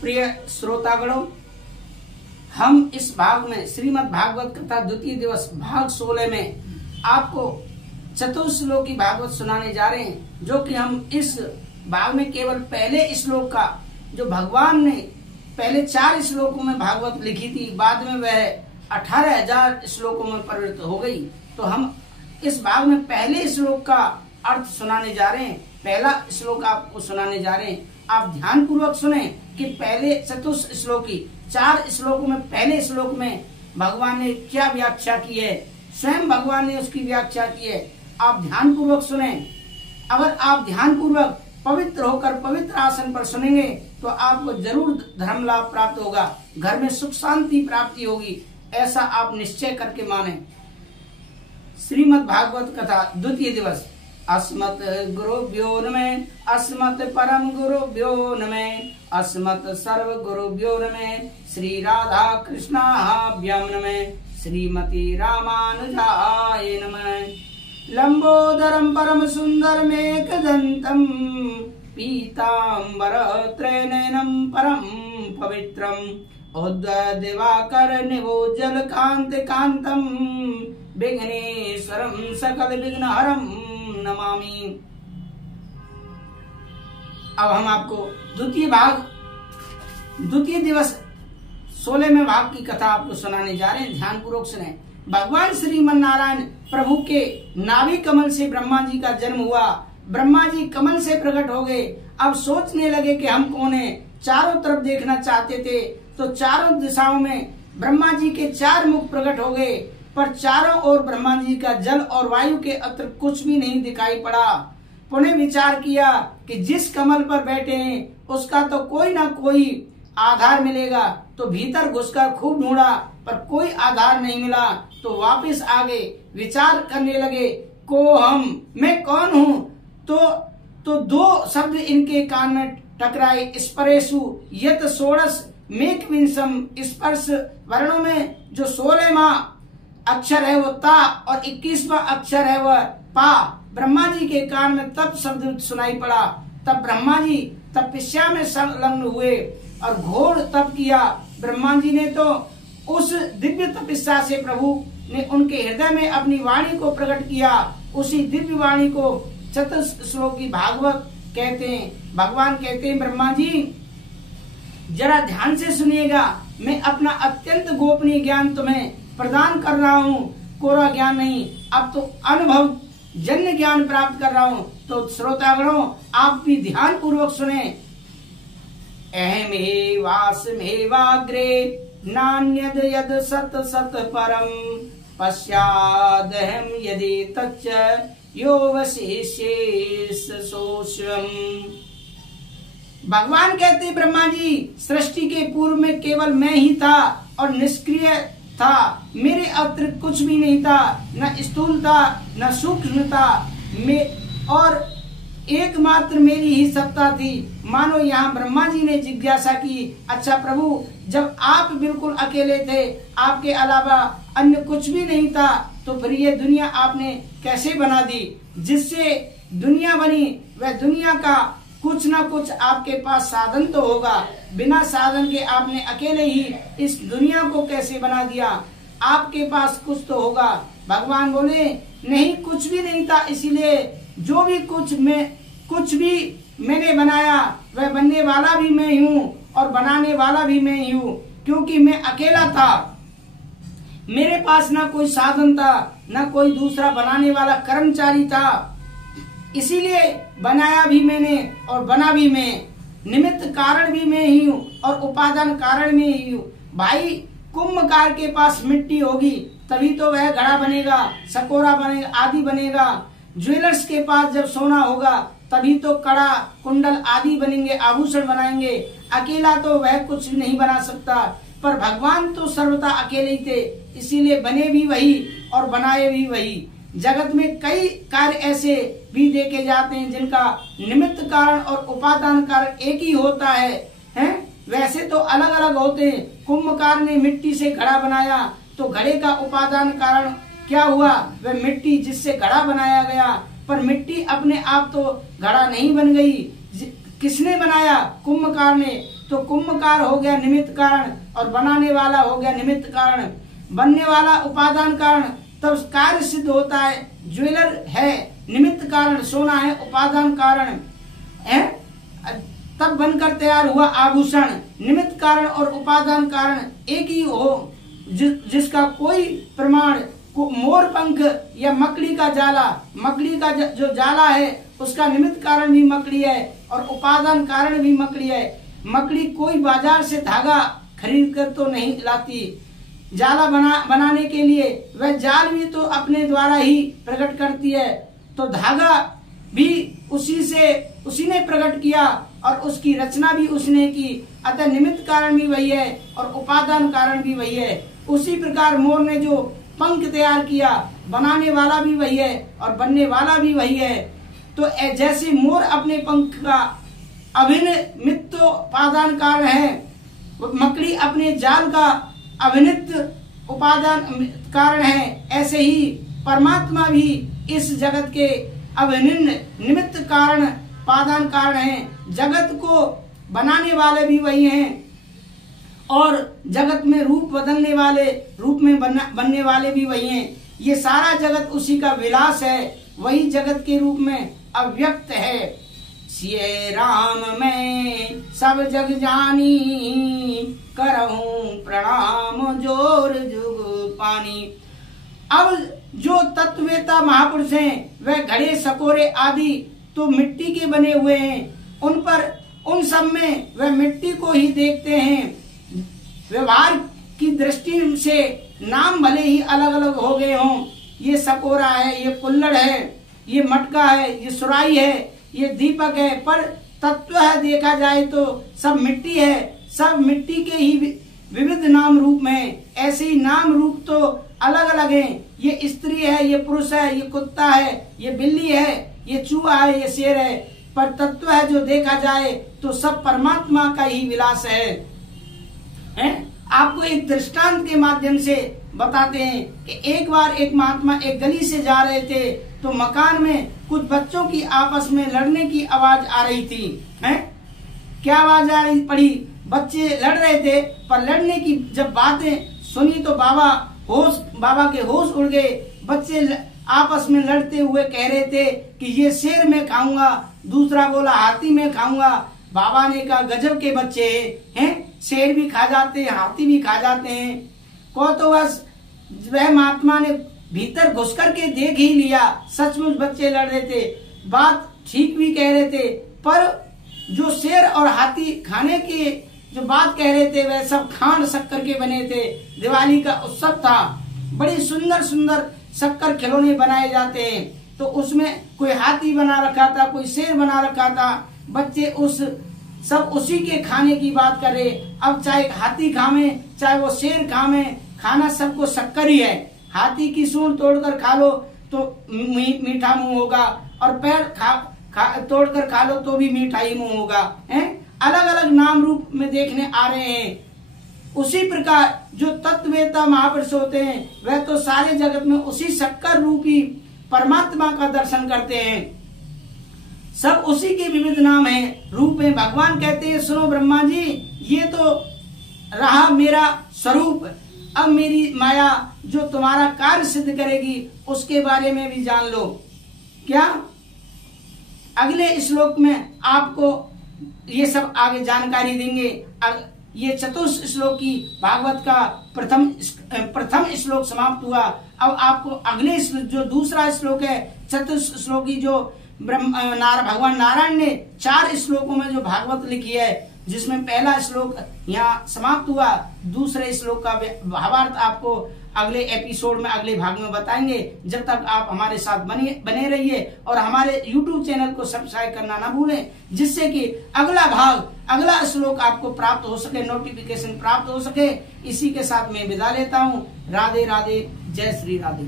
प्रिय श्रोतागणों, हम इस भाग में श्रीमद् भागवत कथा द्वितीय दिवस भाग 16 में आपको चतुश्लोकी भागवत सुनाने जा रहे हैं, जो कि हम इस भाग में केवल पहले श्लोक का, जो भगवान ने पहले 4 श्लोकों में भागवत लिखी थी, बाद में वह 18,000 श्लोकों में परिवर्तित हो गई। तो हम इस भाग में पहले श्लोक का अर्थ सुनाने जा रहे हैं, पहला श्लोक आपको सुनाने जा रहे हैं। आप ध्यान पूर्वक सुने कि पहले चतुश्लोकी 4 श्लोकों में पहले श्लोक में भगवान ने क्या व्याख्या की है, स्वयं भगवान ने उसकी व्याख्या की है। आप ध्यान पूर्वक सुने। अगर आप ध्यान पूर्वक पवित्र होकर पवित्र आसन पर सुनेंगे तो आपको जरूर धर्म लाभ प्राप्त होगा, घर में सुख शांति प्राप्ति होगी, ऐसा आप निश्चय करके माने। श्रीमद् भागवत कथा द्वितीय दिवस। अस्मत् गुरुभ्यो नमः, अस्मत् परम गुरुभ्यो नमः, अस्मत् सर्व गुरुभ्यो नमः, श्री राधा कृष्णाभ्यां नमः, श्रीमती रामानुजाय नमः। लंबोदरम परम सुंदरमेकदंतं पीतांबर त्रैनयनं परम पवित्रम उद्दिवाकर निभोजल कांत कांतम विघ्नेश्वरम सकल विघ्नहरम नमामि। अब हम आपको द्वितीय दिवस 16वें भाग की कथा आपको सुनाने जा रहे हैं। ध्यान पूर्वक सुने। भगवान श्रीमन नारायण प्रभु के नाभि कमल से ब्रह्मा जी का जन्म हुआ। ब्रह्मा जी कमल से प्रकट हो गए। अब सोचने लगे कि हम कौन है, चारों तरफ देखना चाहते थे, तो चारों दिशाओं में ब्रह्मा जी के 4 मुख प्रकट हो गए, पर चारों ओर ब्रह्मा जी का जल और वायु के अतिरिक्त कुछ भी नहीं दिखाई पड़ा। पुनः विचार किया कि जिस कमल पर बैठे हैं उसका तो कोई ना कोई आधार मिलेगा, तो भीतर घुसकर खूब ढूंढा पर कोई आधार नहीं मिला। तो वापस आ गए, विचार करने लगे को हम, मैं कौन हूँ। तो 2 शब्द इनके कान में टकराए, स्परेशु यत षोडश मेक विंशम। स्पर्श वर्णों में जो 16वां अक्षर है वो ता और 21वां अक्षर है वह पा। ब्रह्मा जी के कान में तब शब्द सुनाई पड़ा। तब ब्रह्मा जी तपस्या में संलग्न हुए और घोर तप किया। ब्रह्मा जी ने तो उस दिव्य तपस्या से प्रभु ने उनके हृदय में अपनी वाणी को प्रकट किया। उसी दिव्य वाणी को चतुश्लोकी भागवत कहते हैं। भगवान कहते हैं, ब्रह्मा जी जरा ध्यान से सुनिएगा, मैं अपना अत्यंत गोपनीय ज्ञान तुम्हें प्रदान कर रहा हूँ, कोरा ज्ञान नहीं, अब तो अनुभव जन्य ज्ञान प्राप्त कर रहा हूँ। तो श्रोतागणों आप भी ध्यान पूर्वक सुने। अहमेवास्मेवाग्रे नान्यद यद सत सत परम पश्चादहम यदि तच्च यो वशिष्येष सोऽस्म। भगवान कहते ब्रह्मा जी, सृष्टि के पूर्व में केवल मैं ही था और निष्क्रिय था, मेरे अतिरिक्त कुछ भी नहीं था, न स्थूल था न सूक्ष्म था, और एकमात्र मेरी ही सत्ता थी। मानो यहाँ ब्रह्मा जी ने जिज्ञासा की, अच्छा प्रभु, जब आप बिल्कुल अकेले थे, आपके अलावा अन्य कुछ भी नहीं था, तो फिर ये दुनिया आपने कैसे बना दी? जिससे दुनिया बनी वह दुनिया का कुछ ना कुछ आपके पास साधन तो होगा, बिना साधन के आपने अकेले ही इस दुनिया को कैसे बना दिया? आपके पास कुछ तो होगा। भगवान बोले नहीं, कुछ भी नहीं था, इसीलिए जो भी कुछ भी मैंने बनाया वह बनने वाला भी मैं ही हूँ और बनाने वाला भी मैं ही हूँ, क्योंकि मैं अकेला था। मेरे पास ना कोई साधन था, ना कोई दूसरा बनाने वाला कर्मचारी था, इसीलिए बनाया भी मैंने और बना भी मैं। निमित्त कारण भी मैं ही हूँ और उपादान कारण में ही हूँ। भाई, कुंभकार के पास मिट्टी होगी तभी तो वह घड़ा बनेगा, सकोरा बनेगा, आदि बनेगा। ज्वेलर्स के पास जब सोना होगा तभी तो कड़ा, कुंडल आदि बनेंगे, आभूषण बनाएंगे। अकेला तो वह कुछ नहीं बना सकता, पर भगवान तो सर्वथा अकेले ही थे, इसीलिए बने भी वही और बनाए भी वही। जगत में कई कार्य ऐसे भी देखे जाते हैं जिनका निमित्त कारण और उपादान कारण एक ही होता है, हैं? वैसे तो अलग अलग होते हैं। कुंभकार ने मिट्टी से घड़ा बनाया तो घड़े का उपादान कारण क्या हुआ? वह मिट्टी जिससे घड़ा बनाया गया, पर मिट्टी अपने आप तो घड़ा नहीं बन गई। किसने बनाया? कुंभकार ने। तो कुंभकार हो गया निमित्त कारण और बनाने वाला हो गया निमित्त कारण, बनने वाला उपादान कारण, तब कार्य सिद्ध होता है। ज्वेलर है निमित्त कारण, सोना है उपादान कारण है, तब बनकर तैयार हुआ आभूषण। निमित्त कारण और उपादान कारण एक ही हो, जिसका कोई प्रमाण मोर पंख या मकड़ी का जाला, मकड़ी का जो जाला है उसका निमित्त कारण भी मकड़ी है और उपादान कारण भी मकड़ी है। मकड़ी कोई बाजार से धागा खरीद कर तो नहीं लाती जाला बनाने के लिए, वह जाल भी तो अपने द्वारा ही प्रकट करती है, तो धागा भी उसी ने प्रकट किया और उसकी रचना भी उसने की, अतः निमित्त कारण भी वही है और उपादान कारण भी वही है। उसी प्रकार मोर ने जो पंख तैयार किया, बनाने वाला भी वही है और बनने वाला भी वही है। तो जैसे मोर अपने पंख का अभिनिमित्त उपादान कारण है, मकड़ी अपने जाल का अभिनिमित्त उपादान कारण है, ऐसे ही परमात्मा भी इस जगत के अभिन्न निमित्त कारण उपादान कारण है। जगत को बनाने वाले भी वही हैं और जगत में रूप बदलने वाले, रूप में बनने वाले भी वही हैं। ये सारा जगत उसी का विलास है, वही जगत के रूप में अव्यक्त है। सिए राम मैं सब जग जानी, करहूं प्रणाम जोर जुग पानी। अब जो तत्ववेता महापुरुष हैं वह घड़े सकोरे आदि तो मिट्टी के बने हुए हैं, उन सब में वह मिट्टी को ही देखते हैं। व्यवहार की दृष्टि से नाम भले ही अलग अलग हो गए हों, ये सकोरा है, ये कुल्लड़ है, ये मटका है, ये सुराई है, ये दीपक है, पर तत्व है देखा जाए तो सब मिट्टी है, सब मिट्टी के ही विविध नाम रूप में। ऐसे ही नाम रूप तो अलग अलग हैं, ये स्त्री है, ये पुरुष है, ये कुत्ता है, ये बिल्ली है, ये चूहा है, ये शेर है, पर तत्व है जो देखा जाए तो सब परमात्मा का ही विलास है। आपको एक दृष्टांत के माध्यम से बताते हैं कि एक बार एक महात्मा एक गली से जा रहे थे, तो मकान में कुछ बच्चों की आपस में लड़ने की आवाज आ रही थी। क्या आवाज आ रही पड़ी? बच्चे लड़ रहे थे, पर लड़ने की जब बातें सुनी तो बाबा के होश उड़ गए। बच्चे आपस में लड़ते हुए कह रहे थे कि ये शेर में खाऊंगा, दूसरा बोला हाथी में खाऊंगा। बाबा ने कहा गजब के बच्चे हैं, शेर भी खा जाते हैं, हाथी भी खा जाते हैं। को तो बस वह महात्मा ने भीतर घुस करके देख ही लिया, सचमुच बच्चे लड़ रहे थे, बात ठीक भी कह रहे थे, पर जो शेर और हाथी खाने की जो बात कह रहे थे वह सब खांड शक्कर के बने थे। दिवाली का उत्सव था, बड़ी सुंदर सुंदर शक्कर खिलौने बनाए जाते हैं, तो उसमें कोई हाथी बना रखा था, कोई शेर बना रखा था। बच्चे सब उसी के खाने की बात कर रहे। अब चाहे हाथी खावे चाहे वो शेर खावे, खाना सबको शक्कर ही है। हाथी की सूंड तोड़कर खा लो तो मीठा मुंह होगा, और पैर तोड़कर खा लो तो भी मीठा ही मुंह होगा। अलग अलग नाम रूप में देखने आ रहे हैं। उसी प्रकार जो तत्ववेता महापुरुष होते हैं वह तो सारे जगत में उसी शक्कर रूपी परमात्मा का दर्शन करते हैं। सब उसी के विविध नाम हैं, रूप में। भगवान कहते हैं सुनो ब्रह्मा जी, ये तो रहा मेरा स्वरूप, अब मेरी माया जो तुम्हारा कार्य सिद्ध करेगी उसके बारे में भी जान लो। क्या? अगले श्लोक में आपको ये सब आगे जानकारी देंगे। ये चतुर्थ श्लोक की भागवत का प्रथम श्लोक समाप्त हुआ। अब आपको अगले जो दूसरा श्लोक है चतुर्थ श्लोक की, जो भगवान नारायण ने 4 श्लोकों में जो भागवत लिखी है, जिसमें पहला श्लोक यहाँ समाप्त हुआ, दूसरे श्लोक का भावार्थ आपको अगले एपिसोड में, अगले भाग में बताएंगे। जब तक आप हमारे साथ बने रहिए और हमारे YouTube चैनल को सब्सक्राइब करना ना भूलें, जिससे कि अगला भाग, अगला श्लोक आपको प्राप्त हो सके, नोटिफिकेशन प्राप्त हो सके। इसी के साथ मैं विदा लेता हूँ। राधे राधे, जय श्री राधे।